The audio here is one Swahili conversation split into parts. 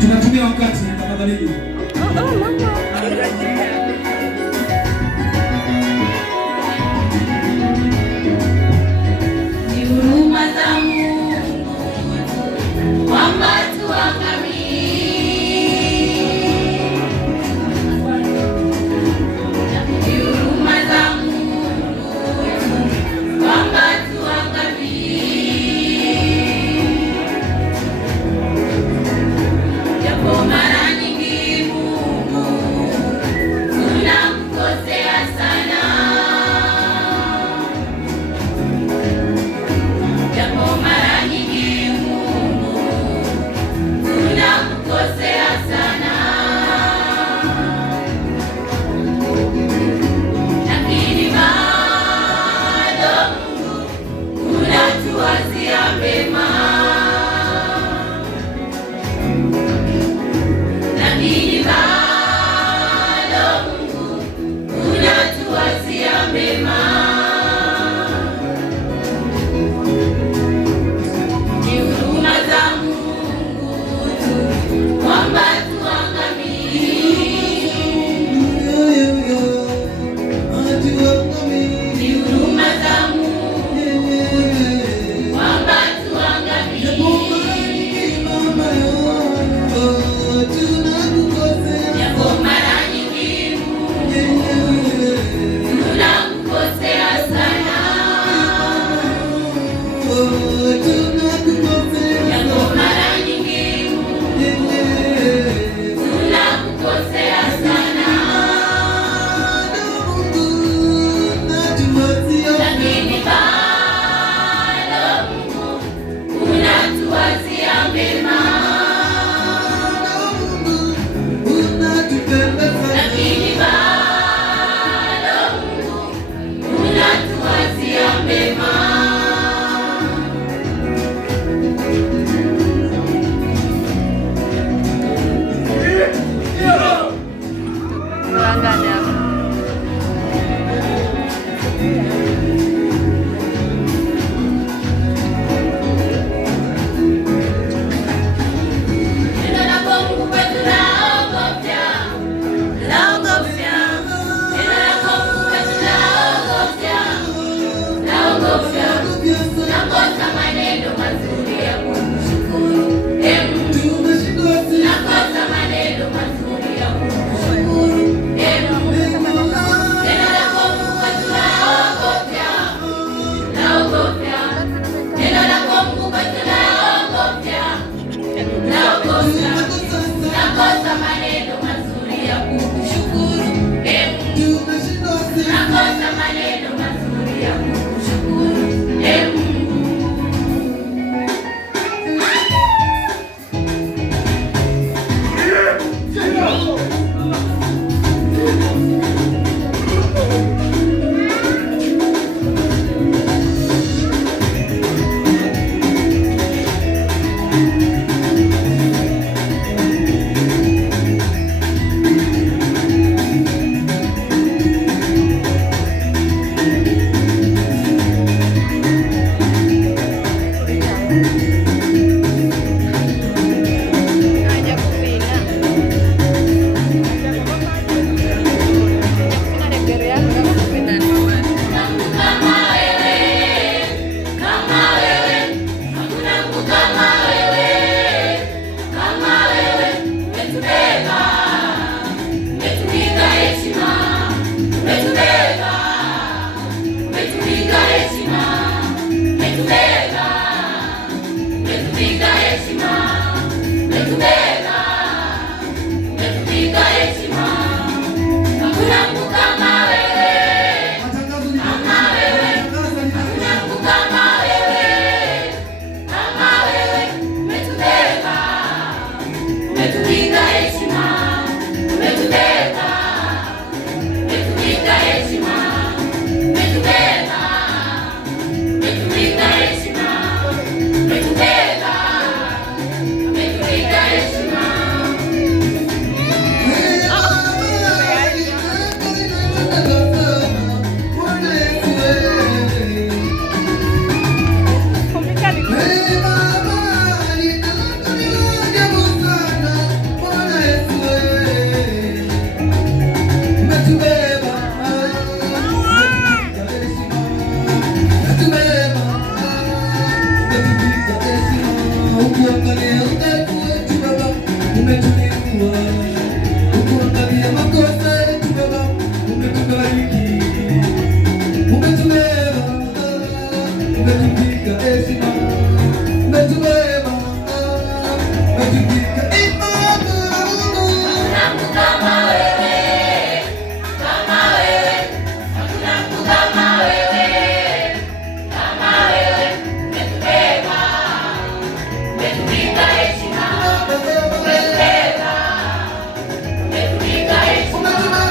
Tunatumia wakati tafadhali. Ni huruma za Mungu kwamba tuangamie. Ni huruma za Mungu kwamba tuangamie. Japo mara nyingi Mungu tunamkosea sana. Japo mara nyingi Mungu tunamkosea sana. Lakini bado Mungu unatuwazia mema. Lakini bado Mungu unatuwazia mema. Ni huruma za Mungu tu kwamba tuangamie. Ni huruma za Mungu kwamba tuangamie. Japo mara nyingi Mungu tunamkosea sana. Japo mara nyingi Mungu tunamkosea sana. Lakini bado Mungu unatuwazia mema. Lakini bado Mungu unatuwazia mema. Neno lako Mungu kwetu laogofya, laogofya. Neno lako Mungu kwetu laogofya, laogofya. Nakosa maneno mazuri ya kukushukuru. Mungu, nakosa maneno mazuri ya kukushukuru. Mungu, neno lako Mungu kwetu laogofya, laogofya. Neno lako Mungu kwetu laogofya, laogofya. Nakosa maneno mazuri ya kukushukuru. Mungu, nakosa maneno mazuri ya kukushukuru. Mungu. Umetuvika heshima, heshima, umetubeba, umetuvika imani. Hakuna Mungu kama wewe, kama wewe, hakuna Mungu kama wewe, kama wewe, umetubeba, umetuvika heshima, umetubeba, umetuvika heshima, umetubeba,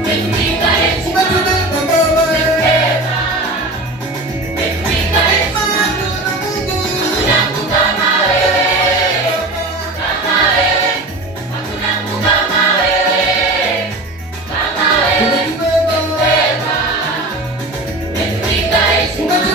umetuvika heshima, Thank you.